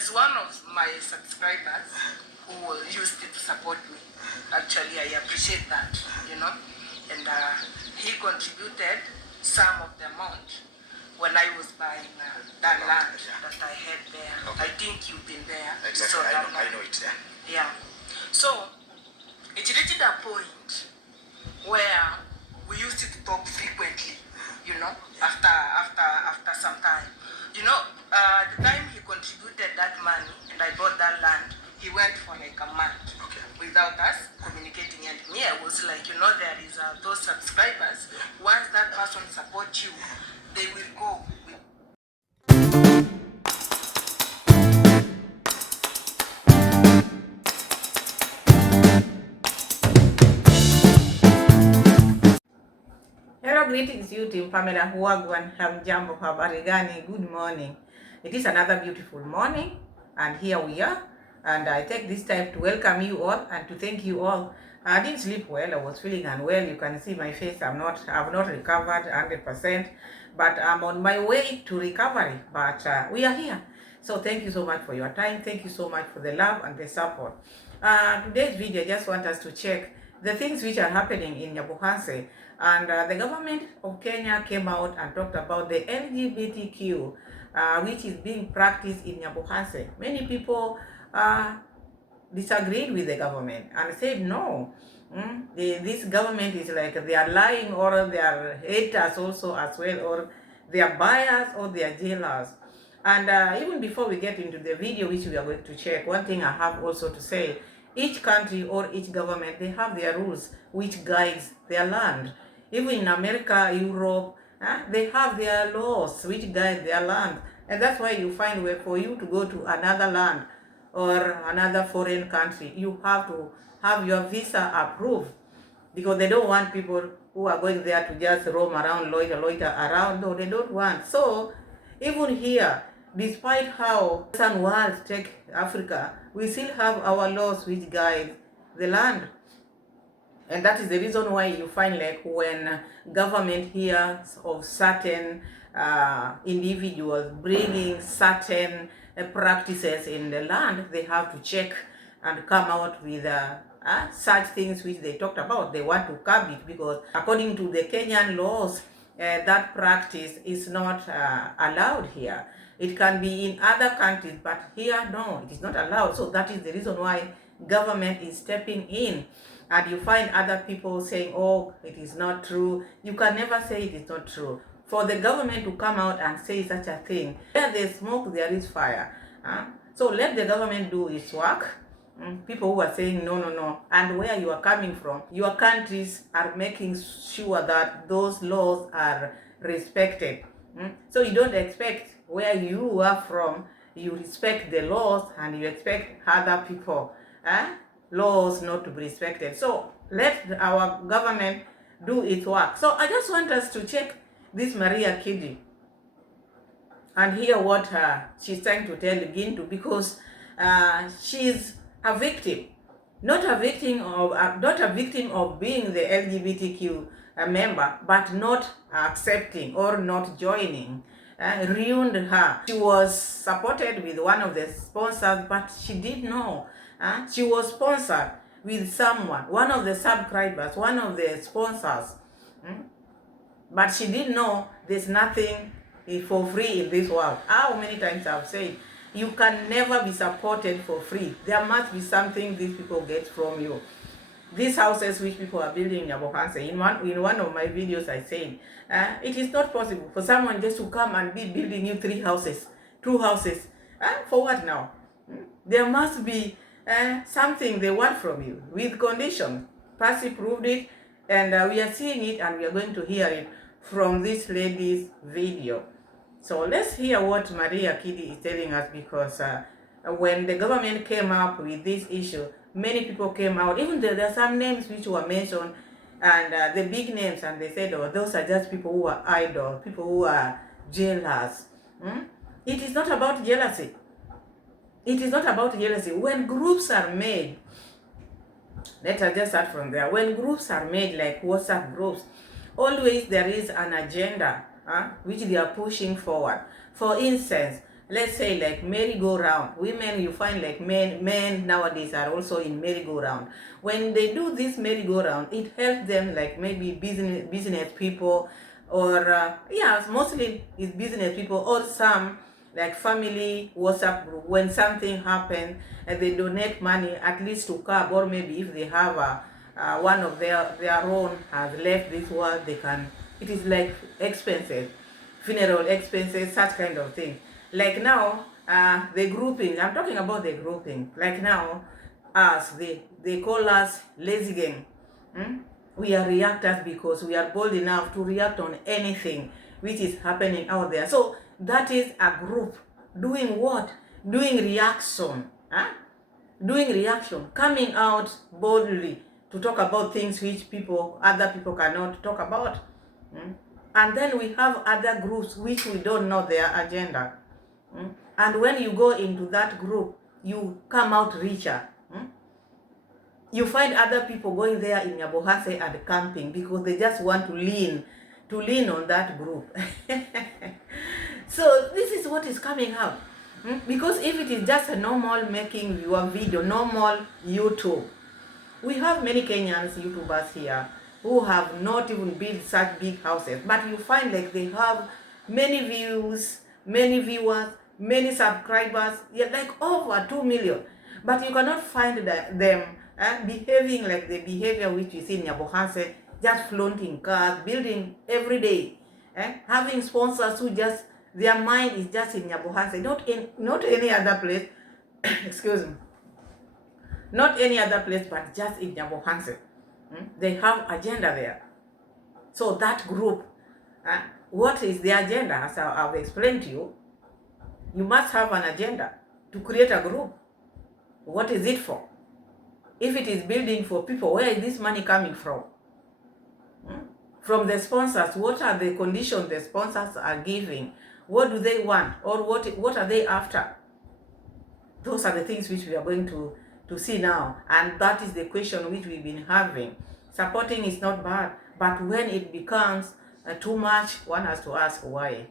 is one of my subscribers who used to support me. Actually, I appreciate that, you know. And he contributed some of the amount when I was buying that land that I had there. Okay. I think you've been there. Exactly, So I know it, yeah. Yeah. So, it reached a point where we used to talk frequently, you know, after some time. You know, the time he contributed that money and I bought that land, he went for like a month without us communicating. And me, I was like, you know, there is those subscribers. Once that person supports you, they will go. Hello, greetings you team Pamela Huagwan, Hamjambo, habari gani, good morning. It is another beautiful morning and here we are, and I take this time to welcome you all and to thank you all. I didn't sleep well, I was feeling unwell. You can see my face, I've not recovered 100%, but I'm on my way to recovery, but we are here. So thank you so much for your time. Thank you so much for the love and the support. Today's video, I just want us to check the things which are happening in Nyabohanse'S. And the government of Kenya came out and talked about the Lgbtq, which is being practiced in Nyabohanse'S. Many people disagreed with the government and said no. This government is like they are lying, or they are haters also as well, or they are biased, or they are jealous. And even before we get into the video which we are going to check, one thing I have also to say, each country or each government, they have their rules which guides their land. Even in America, Europe, they have their laws which guide their land. And that's why you find where for you to go to another land or another foreign country, you have to have your visa approved, because they don't want people who are going there to just roam around, loiter around. No, they don't want. So even here, despite how Western world take Africa, we still have our laws which guide the land. And that is the reason why you find, like, when government hears of certain individuals bringing certain practices in the land, they have to check and come out with such things which they talked about. They want to curb it, because according to the Kenyan laws, that practice is not allowed here. It can be in other countries, but here, no, it is not allowed. So that is the reason why government is stepping in. And you find other people saying, oh, it is not true. You can never say it is not true. For the government to come out and say such a thing, where there's smoke, there is fire. So let the government do its work. People who are saying no, and where you are coming from, your countries are making sure that those laws are respected. So you don't expect where you are from, you respect the laws, and you expect other people laws not to be respected. So let our government do its work. So I just want us to check this Maria Kidi and hear what she's trying to tell Gintu, because she's a victim, not a victim of being the LGBTQ member, but not accepting or not joining. Ruined her. She was supported with one of the sponsors, but she didn't know. She was sponsored with someone, one of the subscribers, one of the sponsors. But she didn't know there's nothing for free in this world. How many times I've said, you can never be supported for free. There must be something these people get from you. These houses which people are building in Nyabohanse'S, in one of my videos I said, it is not possible for someone just to come and be building you 3 houses, 2 houses. For what now? There must be something they want from you, with conditions. Percy proved it, and we are seeing it, and we are going to hear it from this lady's video. So let's hear what Maria Kidi is telling us, because when the government came up with this issue, many people came out. Even there are some names which were mentioned, and the big names, and they said, oh, those are just people who are idle, people who are jealous. It is not about jealousy. It is not about jealousy. When groups are made, let us just start from there. When groups are made, like WhatsApp groups, always there is an agenda which they are pushing forward. For instance, let's say like merry-go-round. Women, you find like men nowadays are also in merry-go-round. When they do this merry-go-round, it helps them, like maybe business people, or yeah, mostly it's business people, or some like family WhatsApp group. When something happens and they donate money, at least to curb, or maybe if they have one of their own has left this world, they can, it is like expenses, funeral expenses, such kind of thing. Like now, the grouping, I'm talking about the grouping. Like now, us, they call us lazy gang. We are reactors because we are bold enough to react on anything which is happening out there. So that is a group doing what? Doing reaction. Doing reaction, coming out boldly to talk about things which other people cannot talk about. And then we have other groups which we don't know their agenda. And when you go into that group, you come out richer. You find other people going there in Nyabohanse'S and camping because they just want to lean on that group. So this is what is coming out. Because if it is just a normal making your video, normal YouTube, we have many Kenyans YouTubers here who have not even built such big houses, but you find like they have many views, many viewers, many subscribers, like over 2 million. But you cannot find them behaving like the behavior which you see in Nyabohanse'S, just flaunting cars, building every day, having sponsors who just, their mind is just in Nyabohanse'S, not any other place. Excuse me. Not any other place, but just in Nyabohanse'S. They have agenda there. So that group, what is the agenda? As I've explained to you, you must have an agenda to create a group. What is it for? If it is building for people, where is this money coming from? From the sponsors, what are the conditions the sponsors are giving? What do they want? Or what are they after? Those are the things which we are going to see now. And that is the question which we've been having. Supporting is not bad, but when it becomes too much, one has to ask why.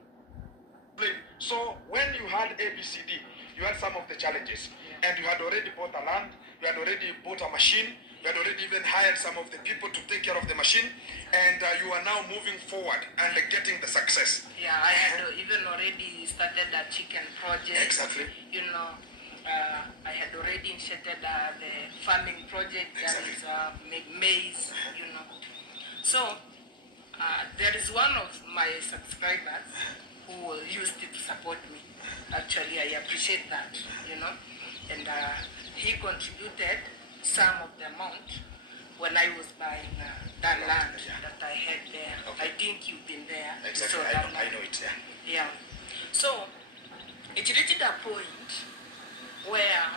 So when you had ABCD, you had some of the challenges, and you had already bought a land, you had already bought a machine, you had already even hired some of the people to take care of the machine, and you are now moving forward and getting the success. Yeah, I had even already started a chicken project. Exactly. You know, I had already initiated the farming project. Exactly. That is make maize, you know. So there is one of my subscribers who used it to support me. Actually, I appreciate that, you know. And he contributed some of the amount when I was buying that land that I had there. Okay. I think you've been there. Exactly, So I know it, yeah. Yeah. So it reached a point where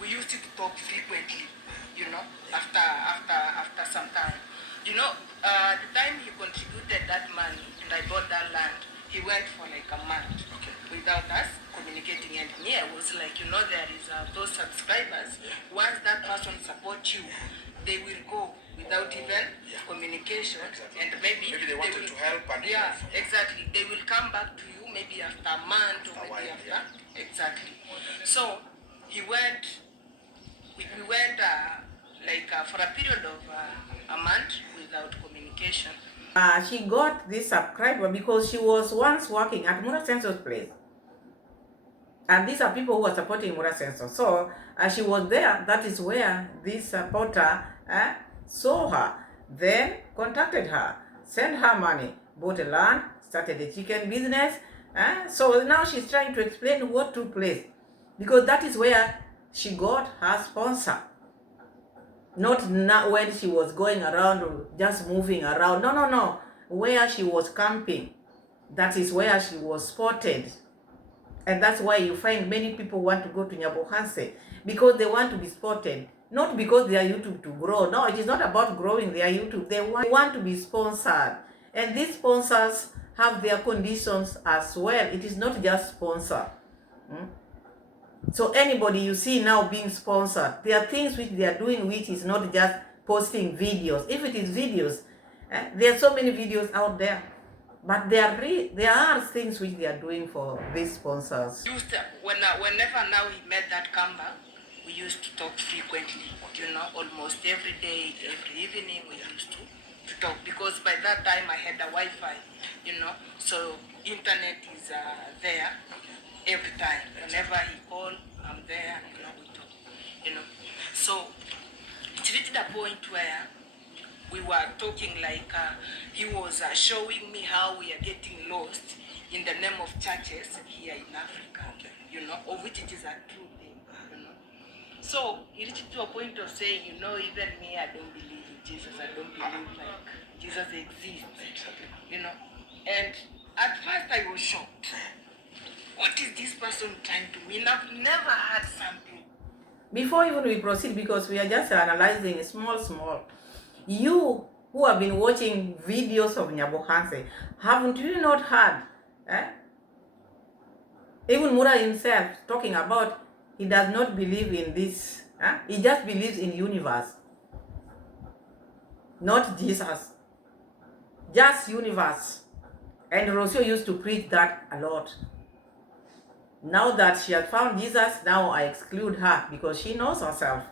we used to talk frequently, you know, after some time. You know, the time he contributed that money and I bought that land, he went for like a month without us communicating. And me, I was like, you know, there is those subscribers. Once that person supports you, they will go without even communication. And maybe they wanted to help and exactly. They will come back to you maybe after a month or maybe after. Exactly. So he went. We went for a period of a month without communication. She got this subscriber because she was once working at Nyabohanse'S place. And these are people who are supporting Nyabohanse'S. So she was there. That is where this supporter saw her, then contacted her, sent her money, bought a land, started a chicken business. So now she's trying to explain what took place, because that is where she got her sponsor. Not when she was going around just moving around. No. Where she was camping, that is where she was spotted. And that's why you find many people want to go to Nyabohanse'S, because they want to be spotted. Not because they are YouTube to grow. No, it is not about growing their YouTube. They want to be sponsored. And these sponsors have their conditions as well. It is not just sponsor. So anybody you see now being sponsored, there are things which they are doing which is not just posting videos. If it is videos, there are so many videos out there. But there are things which they are doing for these sponsors. Whenever now he made that comeback, we used to talk frequently, almost every day, every evening we used to talk, because by that time I had a Wi-Fi, so internet is there every time. Whenever he called, I'm there, we talk, So it reached a point where we were talking like he was showing me how we are getting lost in the name of churches here in Africa, of which it is a true thing. So he reached to a point of saying, even me, I don't believe in Jesus. I don't believe like Jesus exists, And at first I was shocked. What is this person trying to mean? I've never had something. Before even we proceed, because we are just analyzing small, you who have been watching videos of Nyabohanse, haven't you not heard? Even Mura himself talking about he does not believe in this. He just believes in universe, not Jesus. Just universe. And Rocio used to preach that a lot. Now that she had found Jesus, now I exclude her because she knows herself.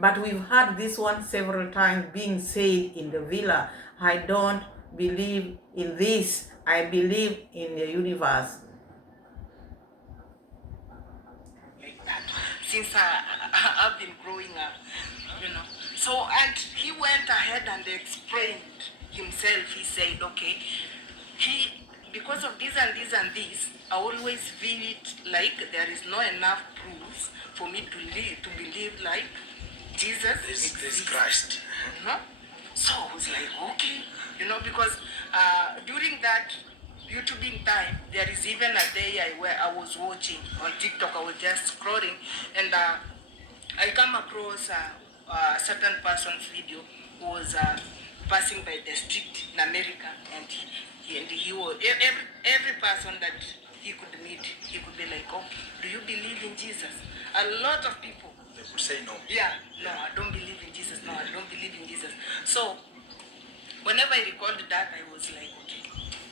But we've heard this one several times being said in the villa. I don't believe in this. I believe in the universe. Like that. Since I've been growing up, So, and he went ahead and explained himself. He said, okay, because of this and this and this, I always feel it like there is not enough proofs for me to believe like Jesus This Christ. So I was like, okay, because during that YouTubing time, there is even a day where I was watching on TikTok. I was just scrolling, and I come across a certain person's video who was passing by the street in America, and he was every person that he could meet, he could be like, oh, do you believe in Jesus? A lot of people. They would say no. Yeah, no, I don't believe in Jesus. No, I don't believe in Jesus. So, whenever I recalled that, I was like, okay,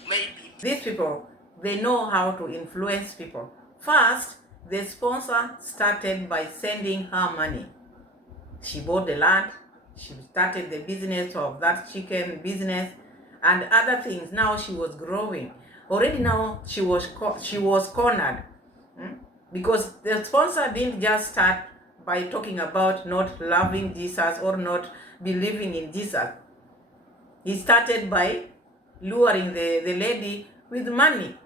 maybe. These people, they know how to influence people. First, the sponsor started by sending her money. She bought the land, she started the business of that chicken business and other things. Now she was growing. Already now she was cornered. Because the sponsor didn't just start by talking about not loving Jesus or not believing in Jesus. He started by luring the lady with money.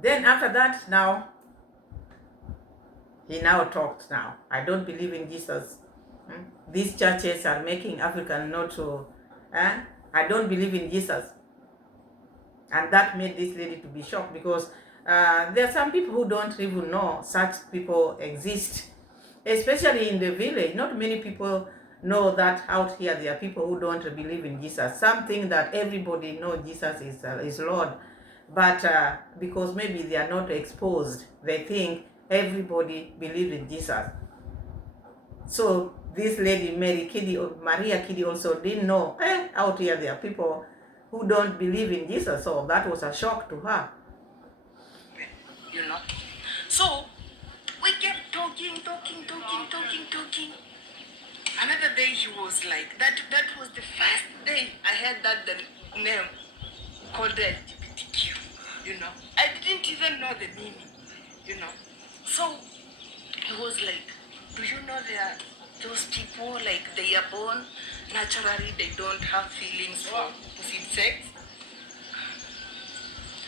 Then after that, now, he now talks now. I don't believe in Jesus. These churches are making African not to, I don't believe in Jesus. And that made this lady to be shocked, because there are some people who don't even know such people exist. Especially in the village, not many people know that out here there are people who don't believe in Jesus. Something that everybody knows Jesus is Lord. But because maybe they are not exposed, they think everybody believes in Jesus. So this lady, Maria Kiddy also didn't know, out here there are people who don't believe in Jesus. So that was a shock to her. So we kept talking. Another day he was like, that was the first day I heard that the name called Lgbtq, I didn't even know the meaning, So he was like, do you know there are those people, like they are born naturally, they don't have feelings for opposite sex?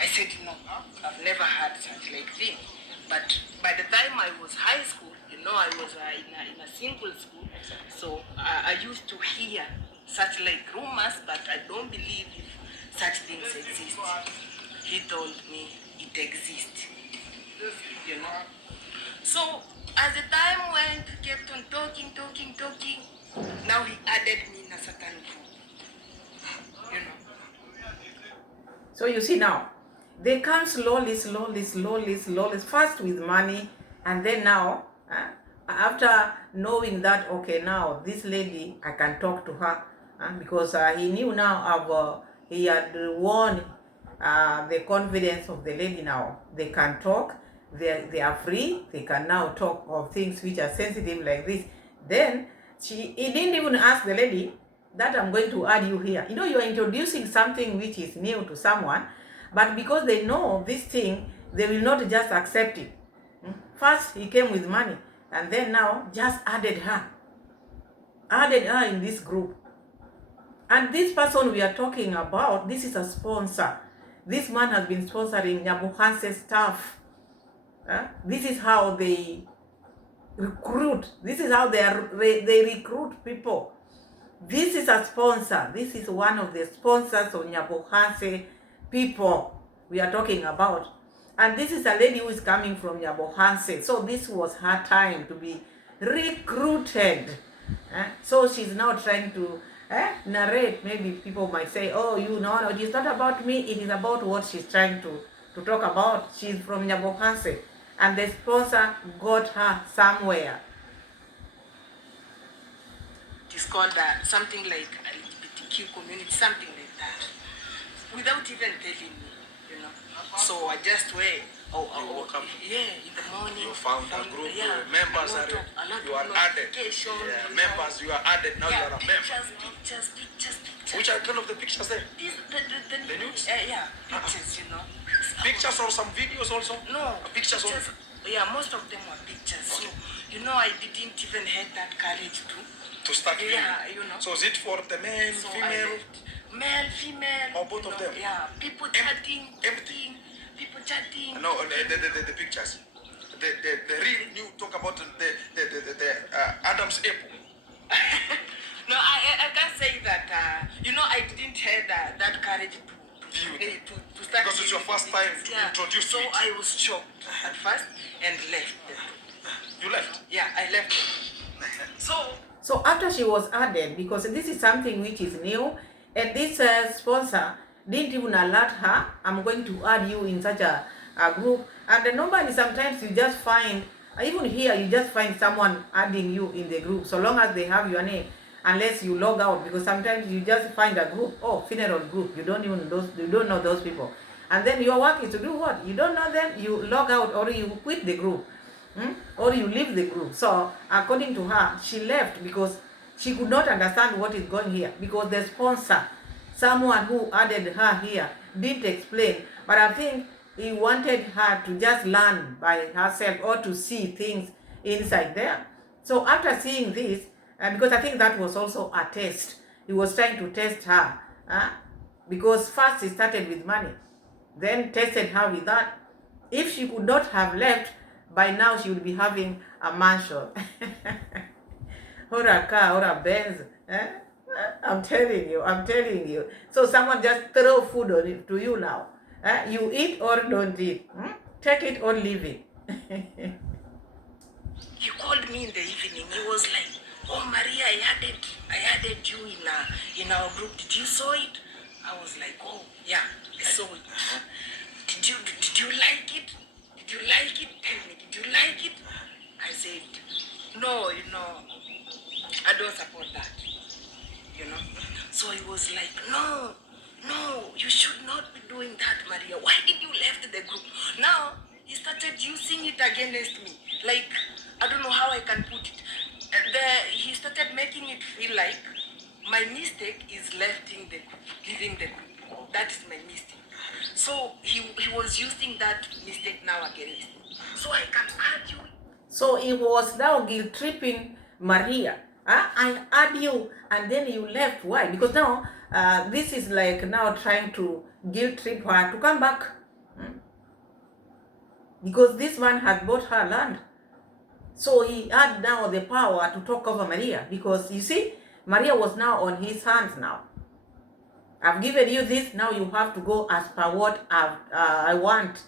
I said, no, I've never had such like thing. But by the time I was high school, I was in a single school, so I used to hear such like rumors, but I don't believe if such things exist. He told me it exists, So as the time went, we kept on talking. Now he added me in a certain group, So you see now, they come slowly, first with money, and then now, after knowing that, okay, now this lady, I can talk to her, because he knew now he had won the confidence of the lady now. They can talk, they are free, they can now talk of things which are sensitive like this. Then he didn't even ask the lady that I'm going to add you here. You know, you're introducing something which is new to someone, but because they know this thing, they will not just accept it. First, he came with money, and then now just added her in this group. And this person we are talking about, this is a sponsor. This man has been sponsoring Nyabohanse'S staff. This is how they recruit. This is how they recruit people. This is a sponsor. This is one of the sponsors of Nyabohanse people we are talking about. And this is a lady who is coming from Nyabohanse. So this was her time to be recruited. So she's now trying to narrate. Maybe people might say, oh, you know, it is not about me. It is about what she's trying to talk about. She's from Nyabohanse. And the sponsor got her somewhere. It's called something like Lgbtq community, something like that, without even telling me, you know. So I just wait. You woke up. Yeah, in the morning. You found a group. Members are. You are added. Yeah, members. You are added. Now you are a member. Pictures. Which are kind of the pictures there? The nudes? Yeah, pictures, you know. Pictures or some videos also? No. Pictures only? Yeah, most of them were pictures. Okay. So, you know, I didn't even have that courage to start viewing. Yeah, you know. So is it for the men, So female? Male, female. Or both of them? Yeah, people chatting. Empty. People chatting. No, the pictures. The real new talk about the Adam's apple. No, I can't say that. You know, I didn't have that courage to start. Because it's your first time to be introduced so to it. I was shocked at first and left. You left? Yeah, I left. So after she was added, because this is something which is new, and this sponsor didn't even alert her, I'm going to add you in such a group. And normally sometimes you just find, even here, you just find someone adding you in the group, so long as they have your name, unless you log out, because sometimes you just find a group, funeral group, you don't know those people. And then your work is to do what? You don't know them, you log out or you quit the group. Or you leave the group. So according to her, she left because she could not understand what is going here, because the sponsor, someone who added her here, didn't explain. But I think he wanted her to just learn by herself or to see things inside there. So after seeing this, because I think that was also a test, he was trying to test her, because first he started with money, then tested her with that. If she could not have left, by now she would be having a mansion or a car or a Benz. I'm telling you. So someone just throw food on it to you now. You eat or don't eat. Take it or leave it. He called me in the evening. He was like, "Oh Maria, I added you in our group. Did you saw it?" I was like, "Oh yeah, I saw it. Did you like it? Did you like it? Tell me, did you like it?" I said, "No, you know, I don't support that, you know." So he was like, no, you should not be doing that, Maria. Why did you left the group? Now, he started using it against me. Like, I don't know how I can put it. He started making it feel like my mistake is leaving the group. That is my mistake. So he was using that mistake now against me. So I can argue. So he was now guilt-tripping Maria. I add you and then you left. Why? Because now this is like now trying to guilt-trip her to come back. Because this man had bought her land. So he had now the power to talk over Maria. Because you see, Maria was now on his hands now. I've given you this, now you have to go as per what I want.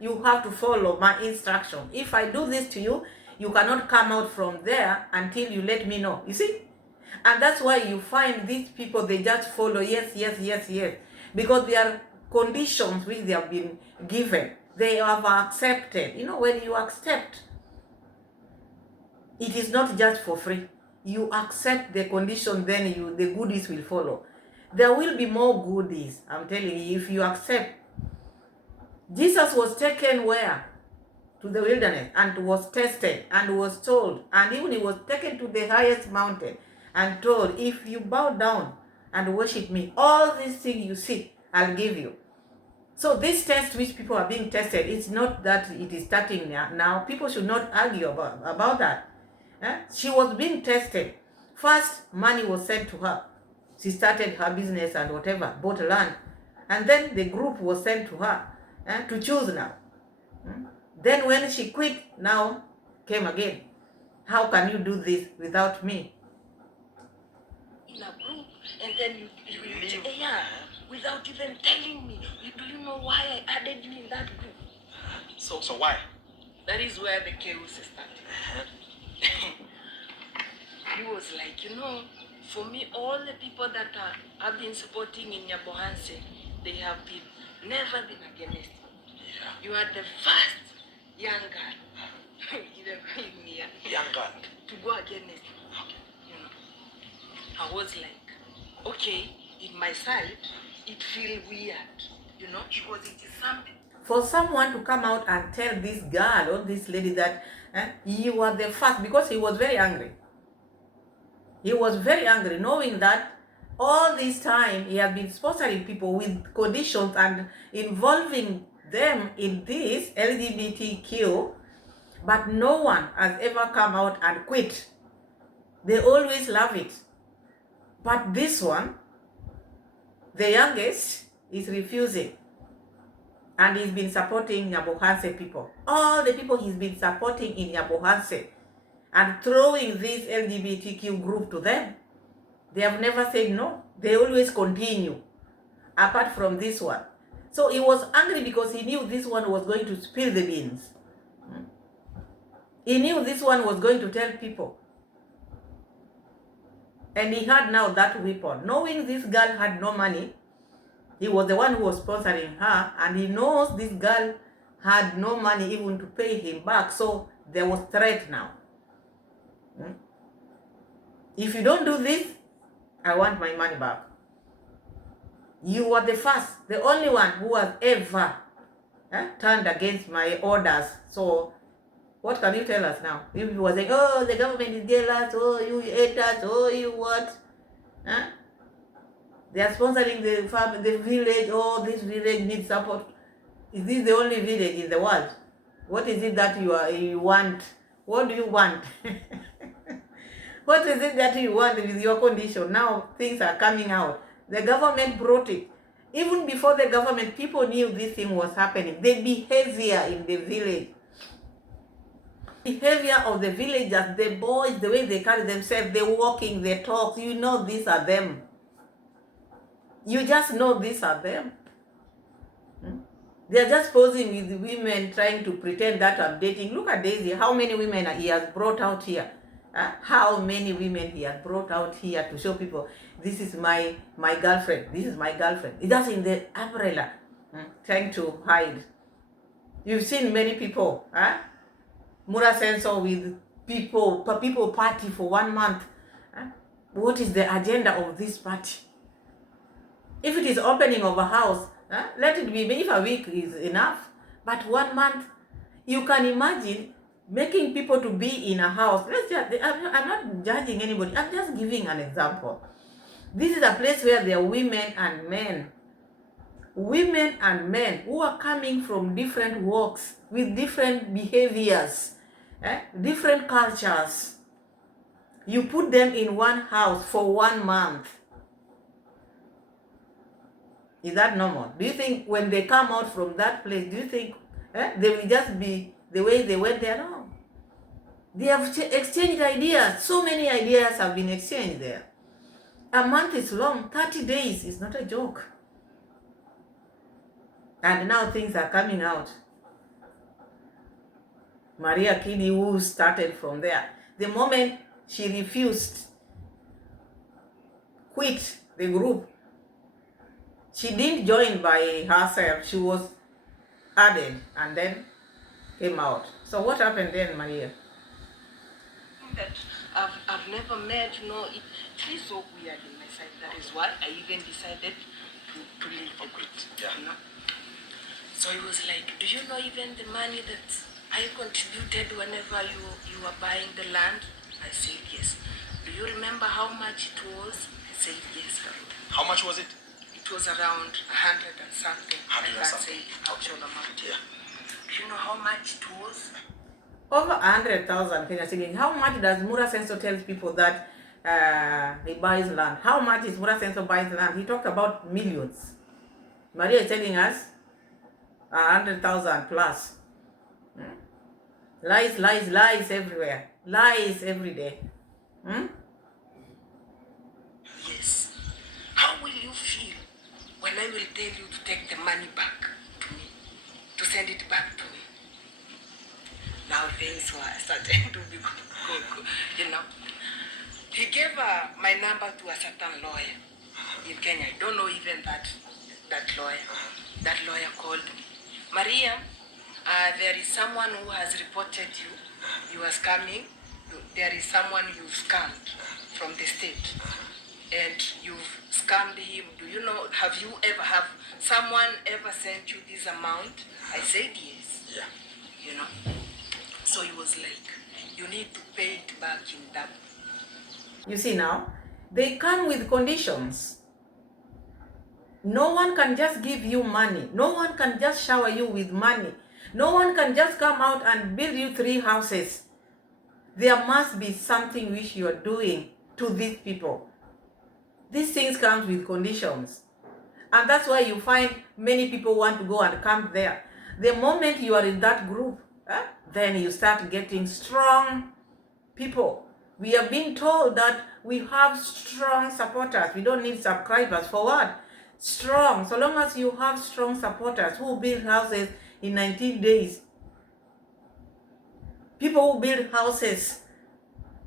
You have to follow my instruction. If I do this to you, you cannot come out from there until you let me know. You see? And that's why you find these people, they just follow, yes. Because they are conditions which they have been given. They have accepted. You know, when you accept, it is not just for free. You accept the condition, then the goodies will follow. There will be more goodies, I'm telling you, if you accept Jesus was taken where? To the wilderness, and was tested, and was told, and even he was taken to the highest mountain and told, if you bow down and worship me, all these things you see, I'll give you. So this test which people are being tested, it's not that it is starting now. People should not argue about that. She was being tested. First, money was sent to her. She started her business and whatever, bought land. And then the group was sent to her to choose now. Then when she quit, now came again. How can you do this without me? In a group, and then you leave. Yeah, without even telling me. Do you know why I added you in that group? So why? That is where the chaos started. He was like, for me, all the people that have been supporting in Nyabohanse, they have never been against me. Yeah. You are the first young girl Young girl. to go against me. I was like, okay, in my side, it feels weird, because it is something. For someone to come out and tell this girl or this lady that you are the first, because he was very angry. He was very angry, knowing that all this time he has been sponsoring people with conditions and involving them in this LGBTQ, but no one has ever come out and quit. They always love it. But this one, the youngest, is refusing. And he's been supporting Nyabohanse people. All the people he's been supporting in Nyabohanse and throwing this LGBTQ group to them, they have never said no. They always continue, apart from this one. So he was angry because he knew this one was going to spill the beans. He knew this one was going to tell people. And he had now that weapon. Knowing this girl had no money, he was the one who was sponsoring her, and he knows this girl had no money even to pay him back. So there was threat now. If you don't do this, I want my money back. You were the first, the only one who has ever turned against my orders. So what can you tell us now? If you were saying, oh, the government is jealous, oh, you hate us, oh, you what? They are sponsoring the farm, the village, oh, this village needs support. Is this the only village in the world? What is it that you want? What do you want? What is it that you want with your condition? Now things are coming out. The government brought it. Even before the government, people knew this thing was happening. The behavior in the village, behavior of the villagers, the boys, the way they carry themselves, the walking, the talk, these are them. You just know these are them. They are just posing with women, trying to pretend that I'm dating. Look at Daisy, how many women he has brought out here. How many women he has brought out here to show people, this is my girlfriend, this is my girlfriend. It does in the umbrella, trying to hide. You've seen many people, Mura Sensor with people party for 1 month. What is the agenda of this party? If it is opening of a house, let it be, if a week is enough. But 1 month, you can imagine making people to be in a house. I'm not judging anybody. I'm just giving an example. This is a place where there are women and men. Women and men who are coming from different walks, with different behaviors, different cultures. You put them in one house for 1 month. Is that normal? Do you think when they come out from that place, do you think they will just be the way they went there? No. They have exchanged ideas. So many ideas have been exchanged there. A month is long. 30 days is not a joke. And now things are coming out. Maria Kini, who started from there, the moment she refused, quit the group, she didn't join by herself. She was added and then came out. So what happened then, Maria? That I've never met, it feels so weird in my side. That is why I even decided to leave the group. Yeah. So he was like, do you know even the money that I contributed whenever you were buying the land? I said, yes. Do you remember how much it was? I said, yes. How much was it? It was around 100 and something. 100 and I can't something. say actual amount. Yeah. Do you know how much it was? Over 100,000 Kenya shillings. How much does Mura Senso tell people that he buys land? How much is Mura Senso buys land? He talked about millions. Maria is telling us 100,000 plus. Hmm? Lies, lies, lies everywhere. Lies every day. Hmm? Yes. How will you feel when I will tell you to take the money back to me? To send it back to me? Now things were starting to be good, you know. He gave my number to a certain lawyer in Kenya. I don't know even that lawyer. That lawyer called me. Maria, there is someone who has reported you. You are scamming. There is someone you've scammed from the state. And you've scammed him. Do you know, have someone ever sent you this amount? I said yes. Yeah. You know. So he was like, you need to pay it back in double. You see now, they come with conditions. No one can just give you money. No one can just shower you with money. No one can just come out and build you 3 houses. There must be something which you are doing to these people. These things come with conditions. And that's why you find many people want to go and camp there. The moment you are in that group, then you start getting strong people. We have been told that we have strong supporters. We don't need subscribers. For what? Strong. So long as you have strong supporters who build houses in 19 days. People who build houses.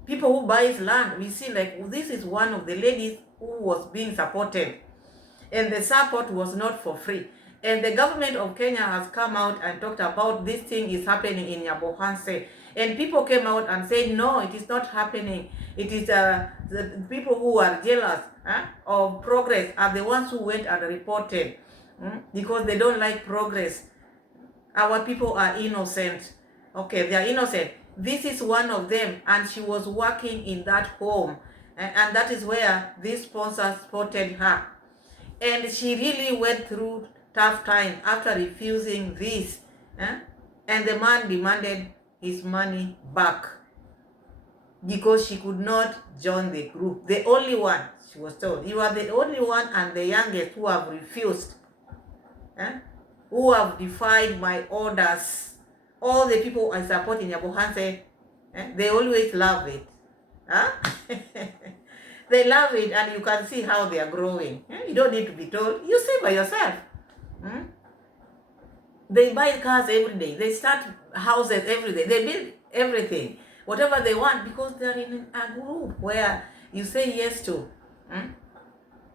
People who buys land. We see like this is one of the ladies who was being supported. And the support was not for free. And the government of Kenya has come out and talked about this thing is happening in Nyabohanse'S. And people came out and said, no, it is not happening. It is the people who are jealous of progress are the ones who went and reported because they don't like progress. Our people are innocent. Okay, they are innocent. This is one of them, and she was working in that home. And that is where this sponsor spotted her. And she really went through tough time after refusing this. And the man demanded his money back because she could not join the group. The only one, she was told, you are the only one and the youngest who have refused, who have defied my orders. All the people I support in Nyabohanse'S, they always love it. They love it, and you can see how they are growing. You don't need to be told. You see by yourself. They buy cars every day. They start houses every day. They build everything, whatever they want, because they are in a group where you say yes to.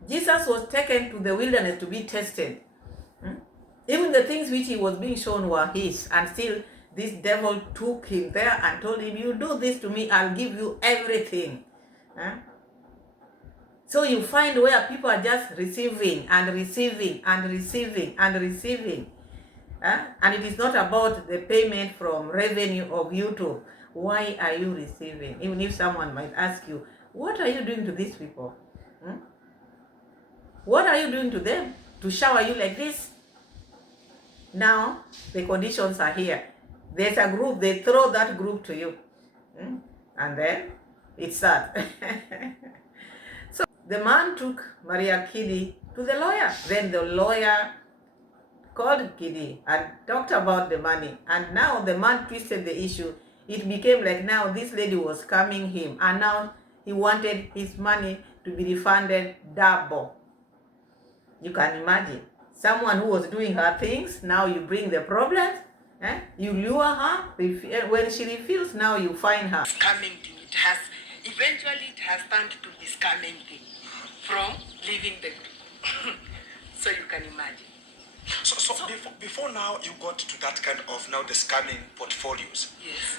Jesus was taken to the wilderness to be tested. Even the things which he was being shown were his, and still this devil took him there and told him, you do this to me, I'll give you everything. So you find where people are just receiving and receiving and receiving and receiving. And it is not about the payment from revenue of YouTube. Why are you receiving? Even if someone might ask you, what are you doing to these people? What are you doing to them to shower you like this? Now, the conditions are here. There's a group, they throw that group to you. And then, it's sad. So, the man took Maria Kidi to the lawyer. Then the lawyer called Kidi and talked about the money. And now the man twisted the issue. It became like now this lady was scamming him. And now he wanted his money to be refunded double. You can imagine. Someone who was doing her things, now you bring the problems. You lure her. When she refuses, now you find her. Scamming thing. Eventually it has turned to be scamming thing from leaving the group. So you can imagine. So before now you got to that kind of now the scamming portfolios. Yes.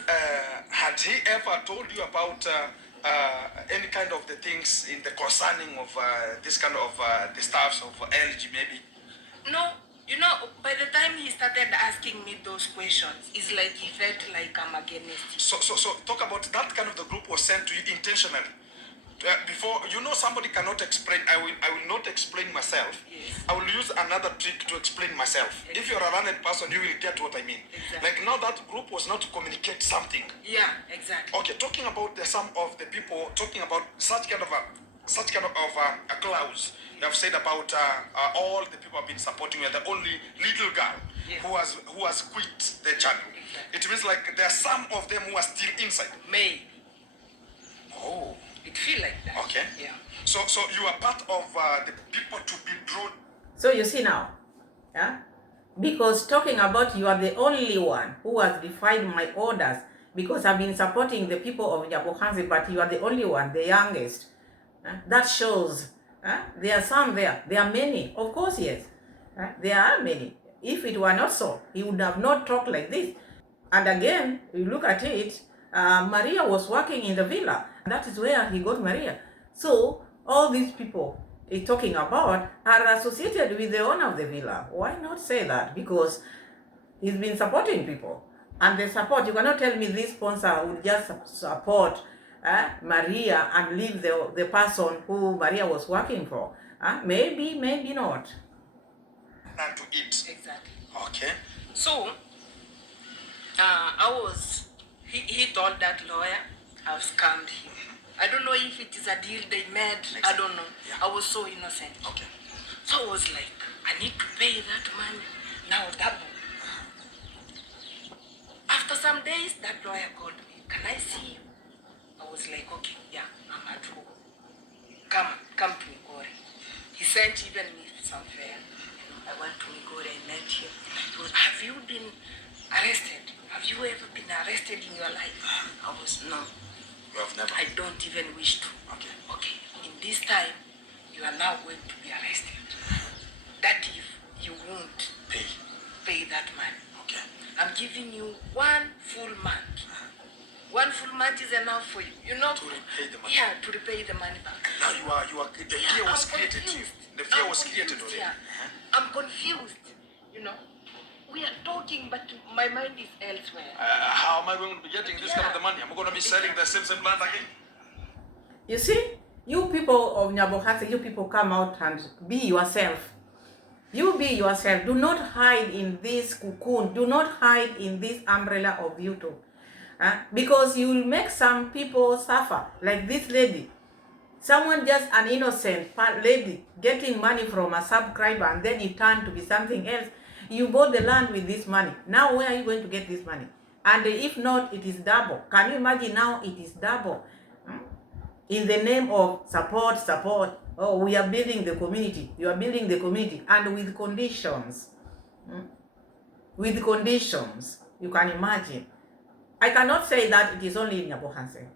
Had he ever told you about any kind of the things in the concerning of this kind of the staffs of LG maybe? No, You know, by the time he started asking me those questions, it's like he felt like I'm against him. So talk about that kind of the group was sent to you intentionally. Before somebody cannot explain. I will not explain myself. Yes. I will use another trick to explain myself. Exactly. If you're a learned person, you will get what I mean. Exactly. Like now that group was not to communicate something. Yeah, exactly. Okay, talking about some of the people talking about such kind of a clause you have said about all the people have been supporting you. The only little girl Yes. who has quit the channel. Exactly. It means like there are some of them who are still inside. Maybe. Oh. It feel like that. Okay. Yeah. So you are part of the people to be drawn. So you see now, yeah? Because talking about you are the only one who has defied my orders, because I've been supporting the people of Nyabohanse'S, but you are the only one, the youngest. That shows there are some there. There are many. Of course, yes. There are many. If it were not so, he would have not talked like this. And again, you look at it, Maria was working in the villa. That is where he got Maria. So all these people he's talking about are associated with the owner of the villa. Why not say that? Because he's been supporting people. And the support, you cannot tell me this sponsor would just support Maria and leave the person who Maria was working for. Maybe, maybe not. And to eat. Exactly. Okay. So, he told that lawyer I've scammed him. I don't know if it is a deal they made. I don't know. Yeah. I was so innocent. Okay. So I was like, I need to pay that money. Now double. After some days, that lawyer called me. Can I see you? I was like, okay, yeah, I'm at home. Come to Migori. He sent even me some fare. I went to Migori and met him. He goes, have you been arrested? Have you ever been arrested in your life? I was, no. You have never. I don't even wish to. Okay. Okay, in this time, you are now going to be arrested. That if you won't pay that money. Okay. I'm giving you 1 full month. 1 full month is enough for you. You know? To repay the money. Yeah, to repay the money back. Now the fear was created. The fear was created already. Yeah. I'm confused. You know? We are talking, but my mind is elsewhere. How am I going to be getting this kind of the money? Am I going to be selling the same land again? You see, you people of Nyabohanse'S, you people come out and be yourself. You be yourself. Do not hide in this cocoon. Do not hide in this umbrella of YouTube. Because you will make some people suffer. Like this lady. Someone just an innocent lady getting money from a subscriber and then it turned to be something else. You bought the land with this money. Now where are you going to get this money? And if not, it is double. Can you imagine now it is double? In the name of support. Oh, we are building the community. You are building the community. And with conditions. With conditions. You can imagine. I cannot say that it is only in Nyabohanse'S.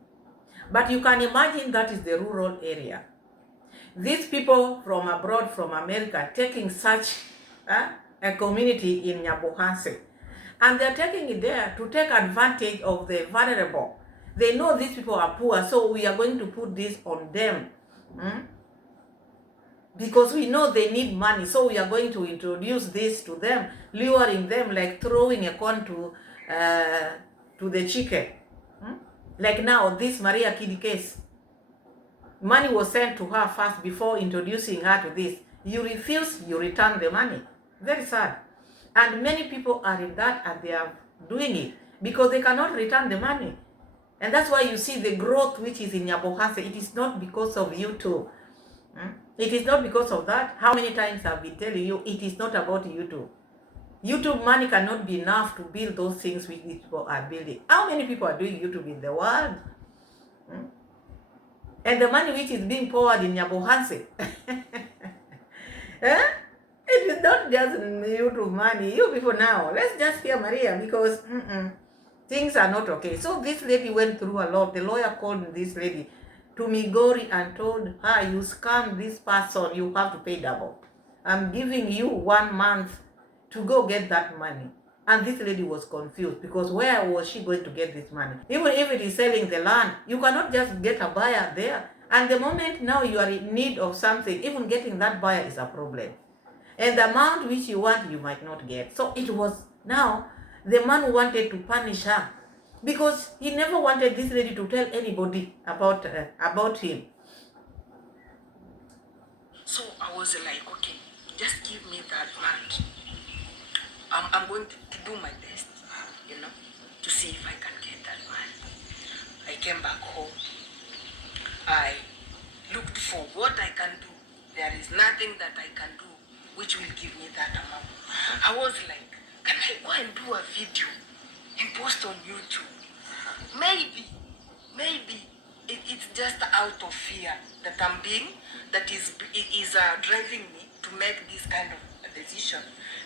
But you can imagine that is the rural area. These people from abroad, from America, taking such a community in Nyabohanse'S. And they're taking it there to take advantage of the vulnerable. They know these people are poor, so we are going to put this on them. Because we know they need money, so we are going to introduce this to them, luring them like throwing a corn to the chicken. Like now, this Maria Kid case. Money was sent to her first before introducing her to this. You refuse, you return the money. Very sad. And many people are in that and they are doing it because they cannot return the money. And that's why you see the growth which is in Nyabohanse'S. It is not because of YouTube. It is not because of that. How many times I've been telling you, it is not about YouTube. YouTube money cannot be enough to build those things which these people are building. How many people are doing YouTube in the world? And the money which is being poured in Nyabohanse'S. It is not just YouTube money. You people now, let's just hear Maria because things are not okay. So this lady went through a lot. The lawyer called this lady to Migori and told her, you scam this person, you have to pay double. I'm giving you 1 month to go get that money. And this lady was confused because where was she going to get this money? Even if it is selling the land, you cannot just get a buyer there. And the moment now you are in need of something, even getting that buyer is a problem. And the amount which you want, you might not get. So it was now the man wanted to punish her because he never wanted this lady to tell anybody about him. So I was like, okay, just give me that month. I'm going to do my best, to see if I can get that money. I came back home. I looked for what I can do. There is nothing that I can do which will give me that amount. I was like, can I go and do a video and post on YouTube? Maybe it's just out of fear that is driving me to make this kind of decision.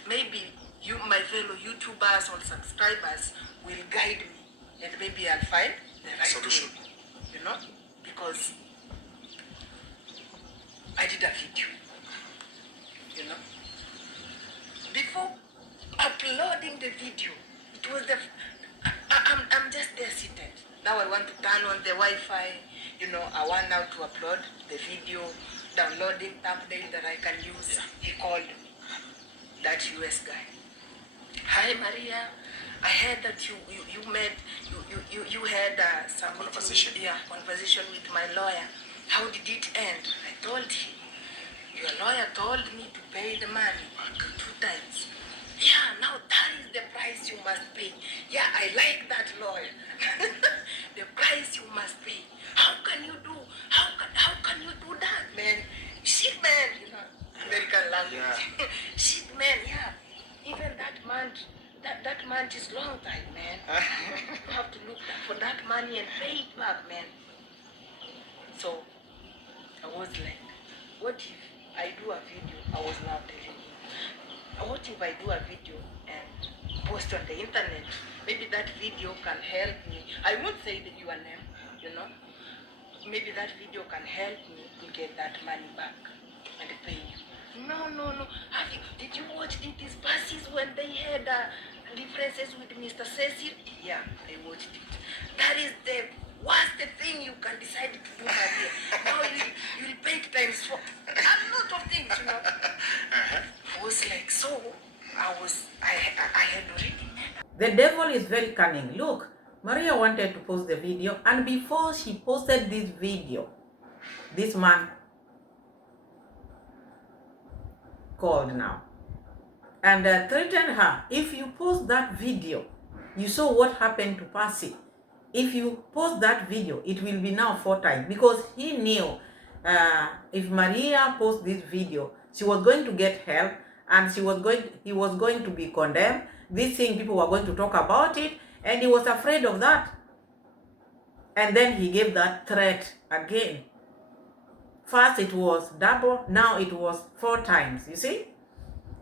Maybe you, my fellow YouTubers or subscribers, will guide me, and maybe I'll find the right solution. way, because I did a video, Before uploading the video, it was I'm just there seated. Now I want to turn on the Wi-Fi, I want now to upload the video, downloading thumbnail that I can use. He called me, that US guy. Hi Maria, I heard that you had some Conversation. conversation with my lawyer. How did it end? I told him, your lawyer told me to pay the money 2 times. Yeah, now that is the price you must pay. Yeah, I like that lawyer. The price you must pay. How can you do that, man? Shit, man, American language. Yeah. Shit, man, yeah. Even that month is long time, man. You have to look for that money and pay it back, man. So I was like, what if I do a video? I was now telling him, what if I do a video and post on the internet? Maybe that video can help me. I won't say your name, Maybe that video can help me to get that money back and pay you. No. Did you watch these passes when they had differences with Mr. Cecil? Yeah, I watched it. That is the worst thing you can decide to do, Maria. Now you'll pay it times 4. A lot of things, I was like, so I had already met. The devil is very cunning. Look, Maria wanted to post the video, and before she posted this video, this man called now and threatened her. If you post that video, you saw what happened to Percy. If you post that video, it will be now 4 times, because he knew if Maria posts this video, she was going to get help, and he was going to be condemned. This thing, people were going to talk about it, and he was afraid of that. And then he gave that threat again. First it was double, now it was 4 times. You see?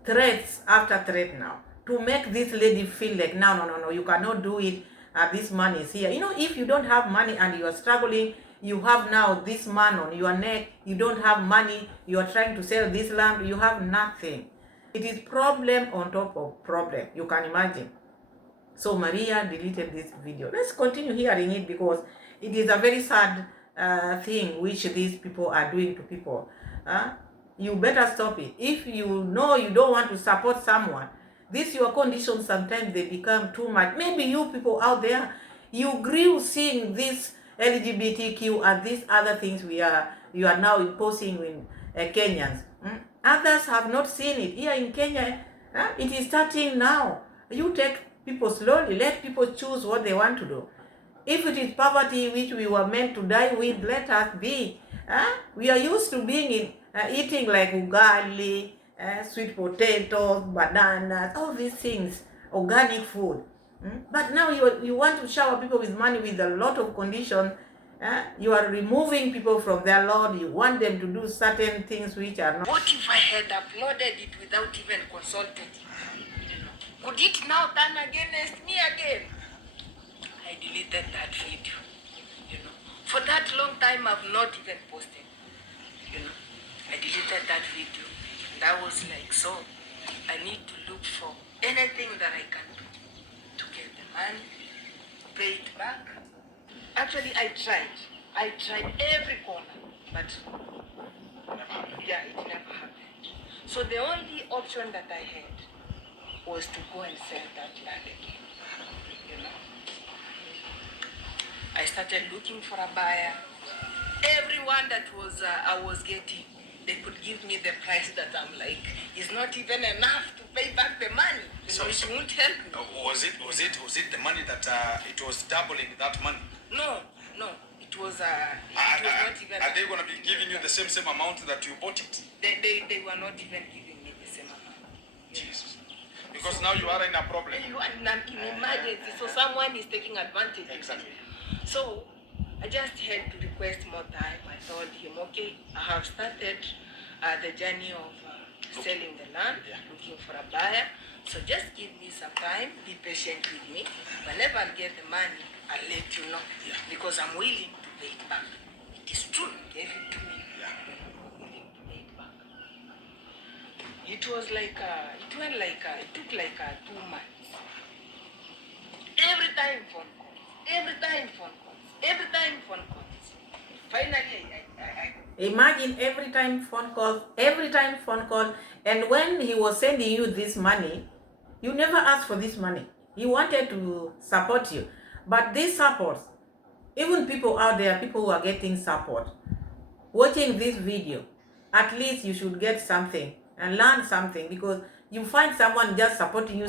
Threats after threat now. To make this lady feel like, no, you cannot do it. This man is here. If you don't have money and you are struggling, you have now this man on your neck, you don't have money, you are trying to sell this land, you have nothing. It is problem on top of problem. You can imagine. So Maria deleted this video. Let's continue hearing it, because it is a very sad thing which these people are doing to people. You better stop it. If you know you don't want to support someone, this your conditions, sometimes they become too much. Maybe you people out there, you grew seeing this LGBTQ and these other things you are now imposing in Kenyans. Others have not seen it. Here in Kenya, it is starting now. You take people slowly. Let people choose what they want to do. If it is poverty which we were meant to die with, let us be. We are used to being eating like ugali, sweet potatoes, bananas, all these things, organic food. But now you want to shower people with money with a lot of conditions. You are removing people from their Lord. You want them to do certain things which are not. What if I had uploaded it without even consulting? Could it now turn against me again? I deleted that video. For that long time I've not even posted. I deleted that video. And I was like, so I need to look for anything that I can do to get the money, pay it back. Actually, I tried every corner, but yeah, it never happened. So the only option that I had was to go and sell that land again. You know, I started looking for a buyer. Everyone that was I was getting, they could give me the price that I'm like, it's not even enough to pay back the money. You know, it won't help me. Was it the money that it was doubling that money? No, it was not even. Are they going to be giving you the same amount that you bought it? They were not even giving me the same amount. Jesus. Because so now you are in a problem. You are in an emergency, so someone is taking advantage. Exactly. So I just had to request more time. I told him, okay, I have started the journey of selling the land, looking for a buyer. So just give me some time, be patient with me. Whenever I get the money, I'll let you know. Yeah. Because I'm willing to pay it back. It is true, you gave it to me. Yeah. I'm willing to pay it back. It was like, it took like 2 months. Every time phone calls, every time phone calls, every time phone calls. Finally, I Imagine every time phone call, and when he was sending you this money, you never asked for this money. He wanted to support you. But this support, even people out there, people who are getting support, watching this video, at least you should get something and learn something, because you find someone just supporting you.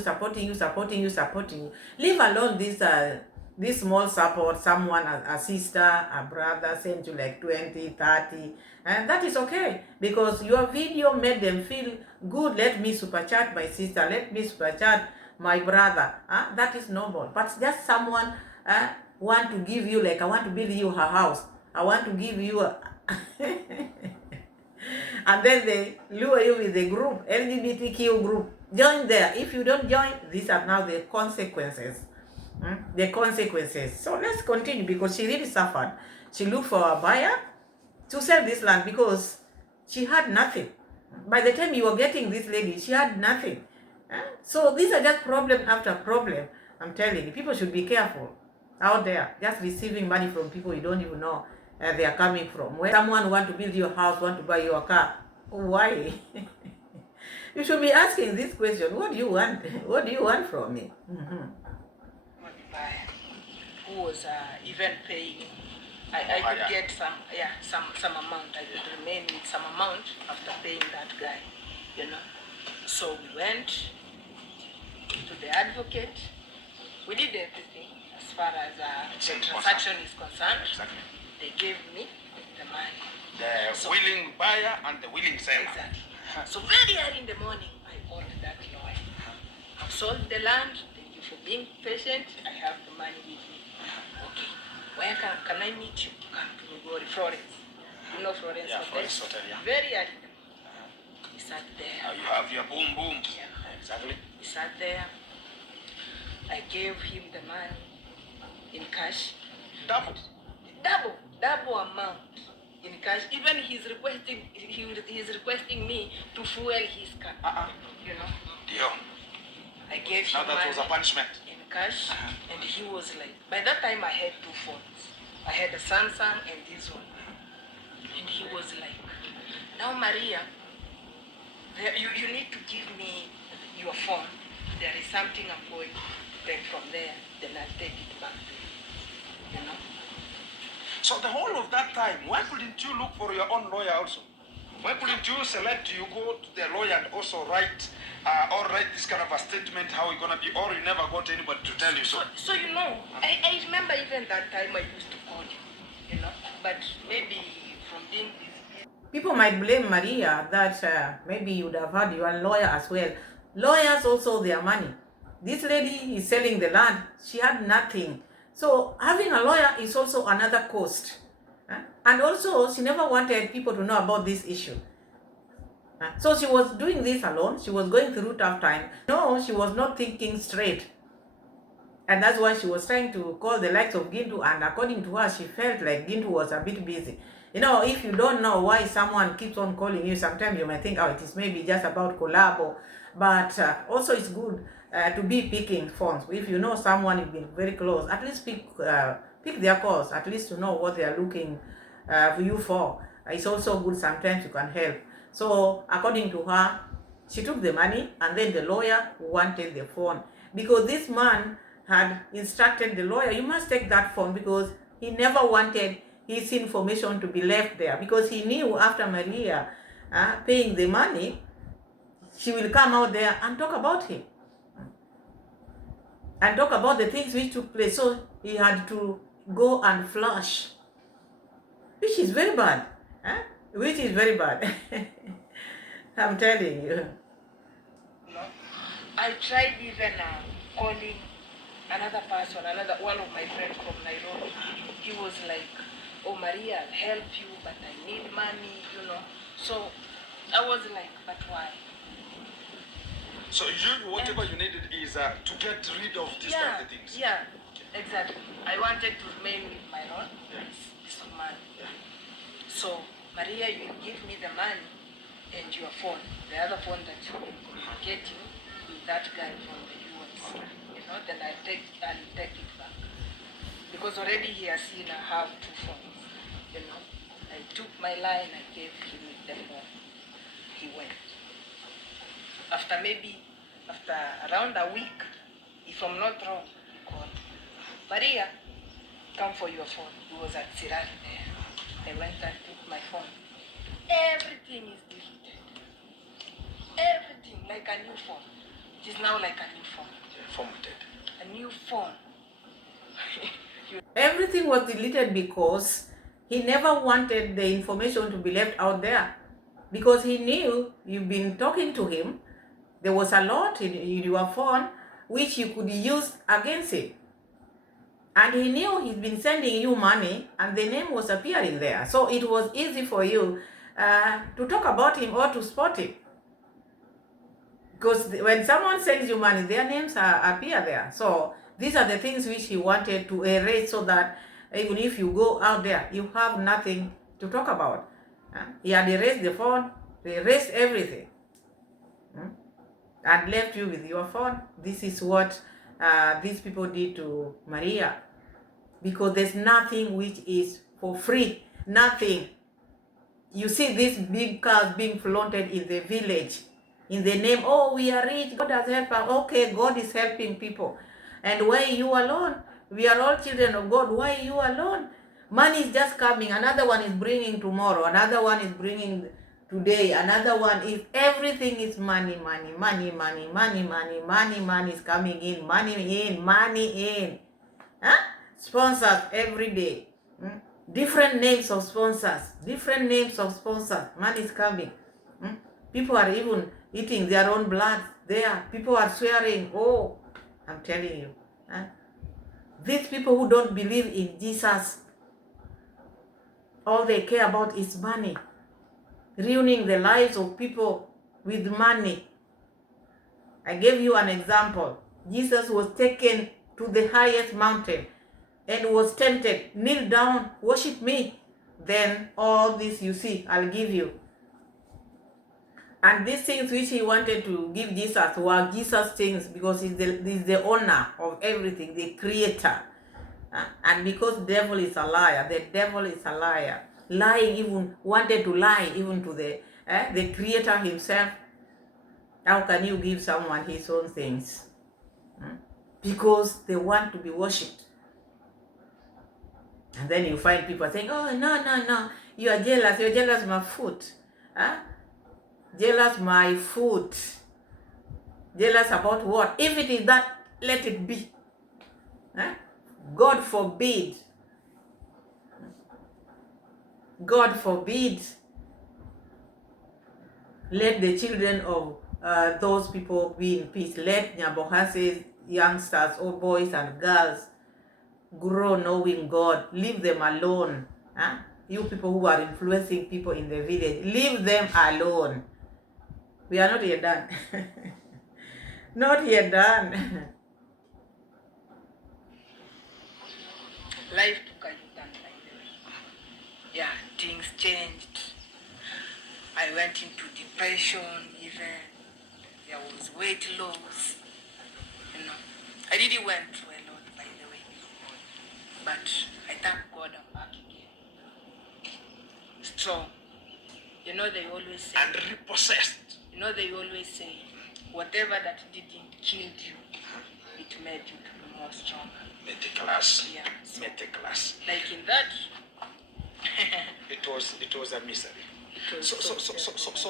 Leave alone this small support, someone, a sister, a brother send you like 20, 30, and that is okay, because your video made them feel good. Let me super chat my sister, let me super chat my brother. That is noble. But just someone want to give you, like, I want to build you a house, I want to give you a and then they lure you with the group, LGBTQ group. Join there. If you don't join, these are now the consequences. The consequences. So let's continue, because she really suffered. She looked for a buyer to sell this land because she had nothing. By the time you were getting this lady, she had nothing. So these are just problem after problem. I'm telling you, people should be careful out there, just receiving money from people you don't even know they are coming from. When someone want to build your house, want to buy your car, why? You should be asking this question: what do you want? What do you want from me? Who was even paying? I could get some amount. I could remain with some amount after paying that guy, you know. So we went to the advocate. We did everything as far as the transaction is concerned. Exactly. They gave me the money. The willing buyer and the willing seller. Exactly. So very early in the morning, I called that lawyer. I've sold the land. Thank you for being patient. I have the money with me. Okay. Where can I meet you? Come to Mugori, Florence. You know Florence? Yeah, Florence Hotel, yeah. Very early in the morning. We sat there. You have your boom boom. Yeah. Exactly. We sat there. I gave him the money in cash. Double amount in cash. Even he's requesting me to fuel his car. You know. Deal. I gave him now that money was a punishment. in cash, and he was like, by that time I had 2 phones. I had a Samsung and this one. And he was like, now Maria, you need to give me your phone. There is something I'm going to take from there, then I'll take it back to you. You know? So the whole of that time, why couldn't you look for your own lawyer also? Why couldn't you select, you go to the lawyer and also write this kind of a statement, how it's going to be, or you never got anybody to tell you so? So you know, I remember even that time I used to call you know, but maybe from being busy. People might blame Maria that maybe you would have had your lawyer as well. Lawyers also their money. This lady is selling the land. She had nothing. So having a lawyer is also another cost. And also, she never wanted people to know about this issue. So she was doing this alone. She was going through tough time. No, she was not thinking straight. And that's why she was trying to call the likes of Gintu, and according to her, she felt like Gintu was a bit busy. You know, if you don't know why someone keeps on calling you, sometimes you might think, oh, it is maybe just about collab. But also it's good to be picking phones. If you know someone, you've been very close, at least pick their calls, at least to know what they are looking for you for. It's also good, sometimes you can help. So according to her, She took the money, and then the lawyer wanted the phone because this man had instructed the lawyer, you must take that phone, because he never wanted his information to be left there, because he knew after Maria paying the money, she will come out there and talk about him and talk about the things which took place. So he had to go and flash, which is very bad. Which is very bad. I'm telling you. No. I tried even calling another person, one of my friends from Nairobi. He was like, oh Maria, I'll help you, but I need money, you know. So I was like, but why? So you, whatever you needed is to get rid of these kind of things. Yeah, exactly. I wanted to remain with my own this man. So Maria, you give me the money and your phone, the other phone that you will communicating with that guy from the US. You know, then I'll take it back. Because already he has seen I have 2 phones. You know, I took my line, I gave him the phone. He went. After around a week, if I'm not wrong, he called. Maria, come for your phone. He was at Sirari there. I went and took my phone. Everything is deleted. Everything, like a new phone. It is now like a new phone. Formatted. A new phone. Everything was deleted because he never wanted the information to be left out there, because he knew you've been talking to him. There was a lot in your phone which you could use against him. And he knew he's been sending you money and the name was appearing there. So it was easy for you to talk about him or to spot him. Because when someone sends you money, their names appear there. So these are the things which he wanted to erase, so that even if you go out there, you have nothing to talk about. He had erased the phone, erased everything, and left you with your phone. This is what these people did to Maria, because there's nothing which is for free. Nothing. You see these big cars being flaunted in the village in the name, oh, we are rich, God has helped us. Okay, God is helping people. And why are you alone? We are all children of God. Why are you alone? Money is just coming. Another one is bringing tomorrow. Another one is bringing today. Another one is, everything is money, money, money, money, money, money, money, money is coming in, money in, money in. Sponsors every day. Different names of sponsors. Different names of sponsors. Money is coming. People are even eating their own blood there. People are swearing. Oh, I'm telling you. These people who don't believe in Jesus, all they care about is money. Ruining the lives of people with money. I gave you an example. Jesus was taken to the highest mountain and was tempted. Kneel down, worship me. Then all this you see, I'll give you. And these things which he wanted to give Jesus were Jesus things, because he's the owner of everything, the creator. And because the devil is a liar, the devil is a liar. Lying, even wanted to lie even to the creator himself. How can you give someone his own things? Because they want to be worshipped. And then you find people saying, oh, no, you are jealous, you're jealous of my foot. Jealous my foot. Jealous about what? If it is that, let it be. God forbid. God forbid. Let the children of those people be in peace. Let Nyabohanse'S youngsters, or boys and girls, grow knowing God. Leave them alone. You people who are influencing people in the village, leave them alone. We are not yet done. Not yet done. Life took a U-turn, by the way. Yeah, things changed. I went into depression even. There was weight loss. You know, I really went through a lot, by the way. But I thank God I'm back again. Strong. You know, they always say, And repossessed. You know, they always say, whatever that didn't kill you, it made you to be more stronger. Meticulous. Yeah. So, Meticulous. like in that, It was a misery. it was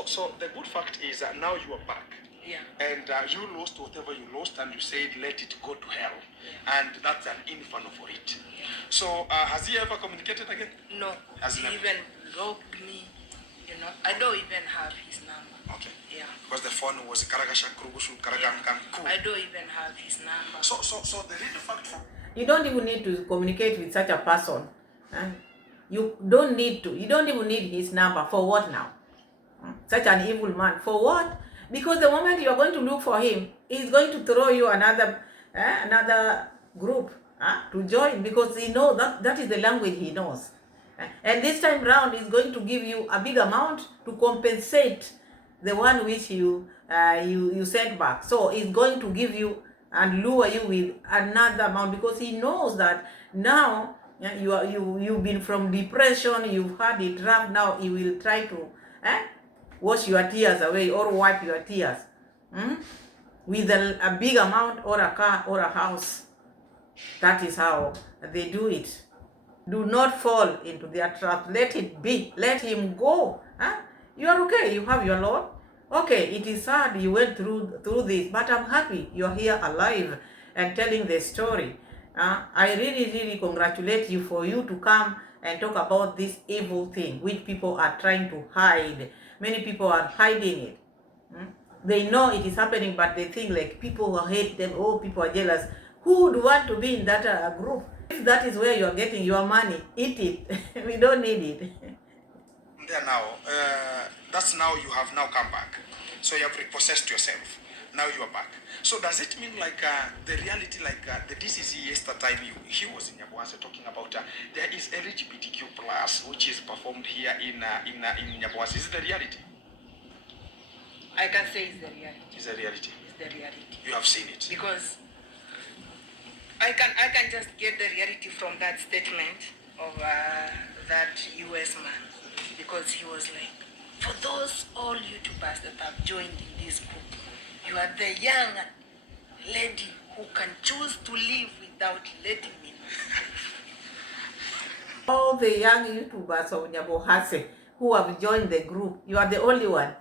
So the good fact is that now you are back. yeah. And you lost whatever you lost, and you said, let it go to hell. Yeah. And that's an inferno for it. Yeah. So, has he ever communicated again? No, Has he never. even blocked me. You know, I don't even have his number. Okay. Yeah. Because the phone was Karagashan Kurugushu Karagankan. I don't even have his number. So the real fact for You don't even need to communicate with such a person. You don't need to. You don't even need his number. For what now? Such an evil man. For what? Because the moment you are going to look for him, he's going to throw you another group to join, because he knows that is the language he knows. And this time round, he's going to give you a big amount to compensate the one which you sent back. So he's going to give you and lure you with another amount, because he knows that now you've been from depression, you've had it rough. Now he will try to wash your tears away or wipe your tears with a big amount, or a car or a house. That is how they do it. Do not fall into their trap. Let it be. Let him go. You are okay. You have your Lord. Okay, it is sad you went through this, but I'm happy you're here alive and telling the story. I really congratulate you for you to come and talk about this evil thing which people are trying to hide. Many people are hiding it. They know it is happening, but they think like people who hate them, oh, people are jealous. Who would want to be in that group? If that is where you are getting your money, eat it. We don't need it. there now, that's now you have now come back. So you have repossessed yourself. Now you are back. So does it mean like the reality, like the DCC yesterday time he was in Nyabohanse'S talking about there is Lgbtq plus which is performed here in Nyabohanse'S. Is it the reality? I can say it's the reality. It's the reality. It's the reality. You have seen it. Because I can just get the reality from that statement of that US man, because he was like, for those all YouTubers that have joined in this group, you are the young lady who can choose to live without letting me know. All the young YouTubers of Nyabohanse'S who have joined the group, you are the only one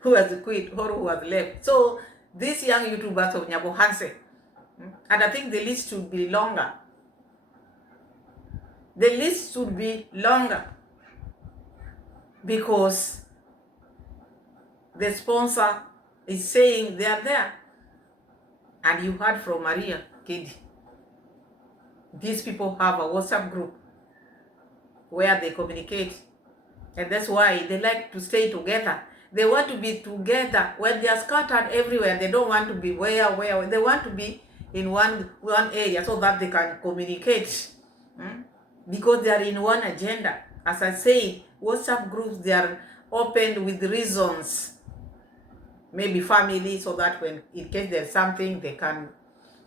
who has quit or who has left. So these young YouTubers of Nyabohanse'S, and I think the list should be longer. The list should be longer, because the sponsor is saying they are there. And you heard from Maria Kedi. These people have a WhatsApp group where they communicate. And that's why they like to stay together. They want to be together. When they are scattered everywhere, they don't want to be where. They want to be in one area so that they can communicate. Because they are in one agenda. As I say, WhatsApp groups, they are opened with reasons. Maybe family, so that when in case there's something, they can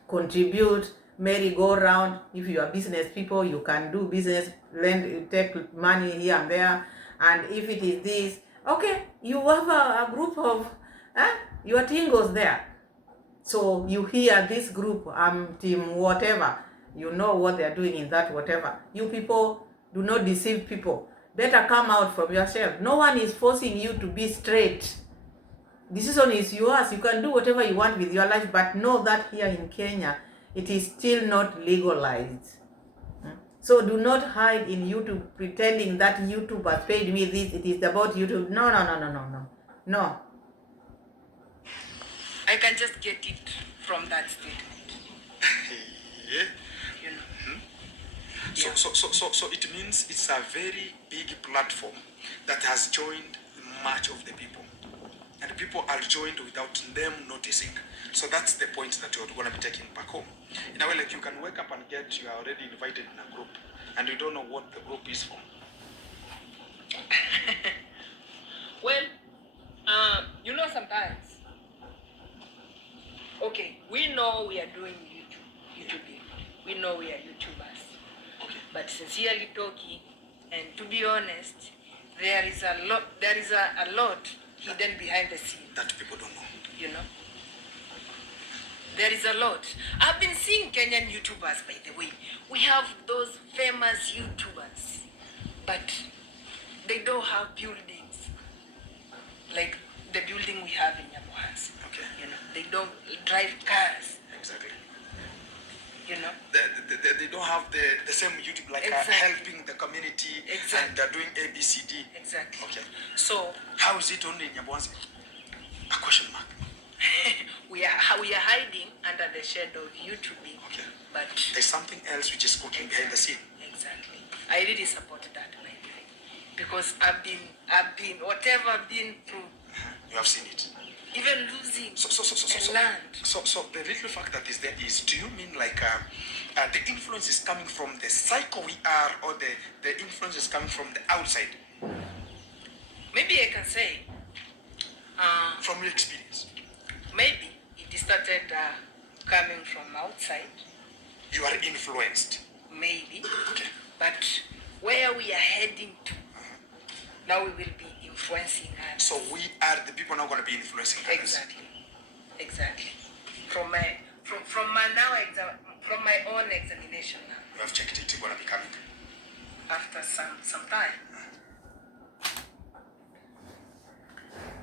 contribute. Merry-go-round. If you are business people, you can do business, lend, take money here and there. And if it is this, okay, you have a group of your tingles there. So you hear this group, team whatever, you know what they are doing in that whatever. You people do not deceive people. Better come out from yourself. No one is forcing you to be straight. Decision is yours. You can do whatever you want with your life, but know that here in Kenya, it is still not legalized. So do not hide in YouTube pretending that YouTube has paid me this. It is about YouTube. No. No. I can just get it from that statement. Yeah. You know. Yeah. So it means it's a very big platform that has joined much of the people. And people are joined without them noticing. So that's the point that you're going to be taking back home. In a way, like you can wake up and you are already invited in a group, and you don't know what the group is for. Well, sometimes, okay, we know we are doing YouTube. We know we are YouTubers. Okay. But sincerely talking, and to be honest, there is a lot hidden behind the scene, that people don't know? you know. There is a lot. I've been seeing Kenyan YouTubers, by the way. We have those famous YouTubers, but they don't have buildings like the building we have in Nyabohanse'S. Okay. You know, they don't drive cars. Exactly. You know. They don't have the same YouTube, like Exactly. helping the community Exactly. and doing ABCD. Exactly. Okay. So How is it only in Nyabohanse? A question mark. we are hiding under the shade of YouTube. Okay. But There's something else which is cooking behind the scene. exactly. I really support that, by the way, because I've been whatever I've been through, You have seen it. even losing So and land. So the little fact that is there is, do you mean like the influence is coming from the cycle we are, or the influence is coming from the outside? Maybe I can say, From your experience, maybe it started coming from outside, you are influenced. maybe, Okay. but where we are heading to, now we will be influencing others. So we are the people now going to be influencing others. Exactly, exactly. From my own examination now, You have checked it, you're going to be coming. after some time.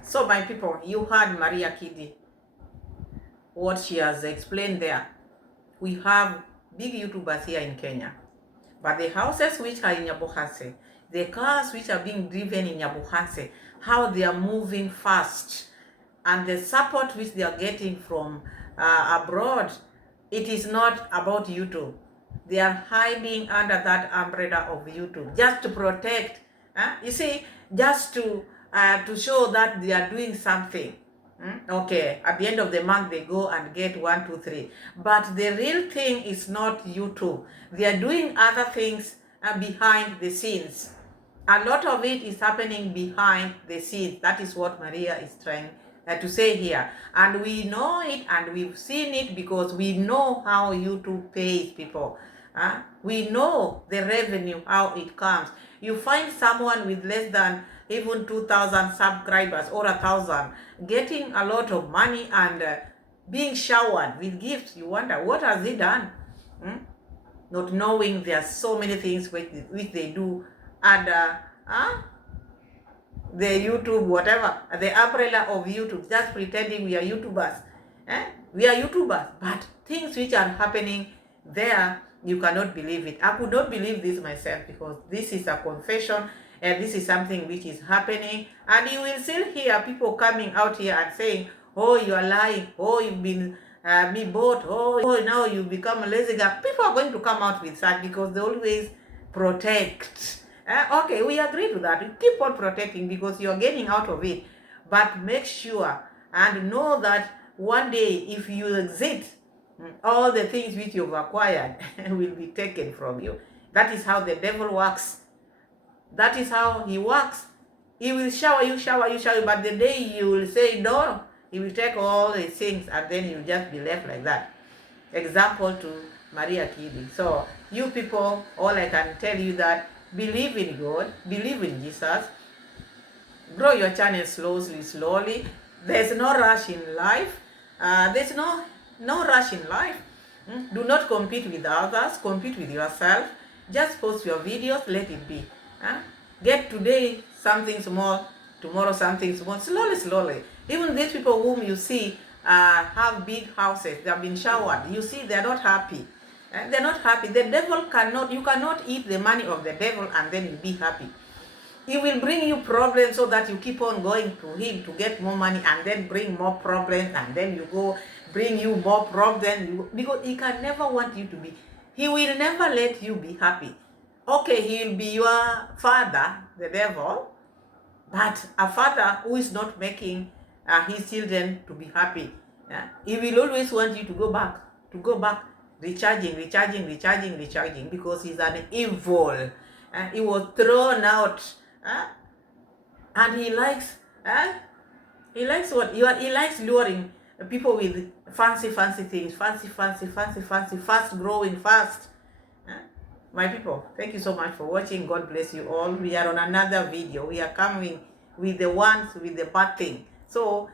So my people, you heard Maria Kidi, what she has explained there. We have big YouTubers here in Kenya, but the houses which are in Nyabohanse, the cars which are being driven in Nyabohanse, how they are moving fast, and the support which they are getting from abroad, it is not about YouTube. They are hiding under that umbrella of YouTube just to protect, you see, just to show that they are doing something. Okay, at the end of the month they go and get 1, 2, 3, but the real thing is not YouTube. They are doing other things behind the scenes. A lot of it is happening behind the scenes. That is what Maria is trying to say here, and we know it and we've seen it because we know how YouTube pays people. We know the revenue, how it comes. You find someone with less than even 2,000 subscribers or 1,000 getting a lot of money and being showered with gifts. You wonder, what has he done? Not knowing there are so many things which they do under the YouTube, whatever, the umbrella of YouTube, just pretending we are YouTubers. We are YouTubers, but things which are happening there, you cannot believe it. I could not believe this myself, because this is a confession and this is something which is happening, and you will still hear people coming out here and saying, oh, you are lying, oh, you've been me bought, oh, now you become a lazy guy. People are going to come out with that because they always protect. Okay, we agree to that. You keep on protecting because you're getting out of it, but make sure and know that one day if you exit, all the things which you've acquired will be taken from you. That is how the devil works. That is how he works. He will shower you, but the day you will say no, he will take all the things and then you'll just be left like that. Example to Maria Kidi. So you people, all I can tell you that believe in God, believe in Jesus, grow your channel slowly. There's no rush in life. There's no rush in life. Do not compete with others, compete with yourself. Just post your videos, let it be. Get today something small, tomorrow something small, slowly. Even these people whom you see have big houses, they have been showered, you see they're not happy. They're not happy. The devil you cannot eat the money of the devil and then you'll be happy. He will bring you problems so that you keep on going to him to get more money, and then bring more problems, and then you go bring you more problems, because he can never want you to be. He will never let you be happy. Okay, he will be your father, the devil, but a father who is not making his children to be happy. He will always want you to go back, recharging, because he's an evil. He was thrown out. And he likes what? He likes luring people with fancy things, fancy, fast growing, fast. My people, thank you so much for watching. God bless you all. We are on another video. We are coming with the ones with the bad thing. So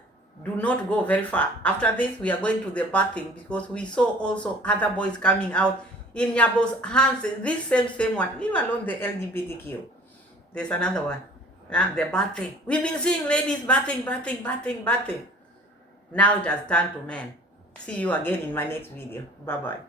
do not go very far. After this, we are going to the bad thing, because we saw also other boys coming out in Nyabohanse'S, this same one, leave alone the LGBTQ. There's another one. The bathing. We've been seeing ladies bathing. Now it has turned to men. See you again in my next video. Bye-bye.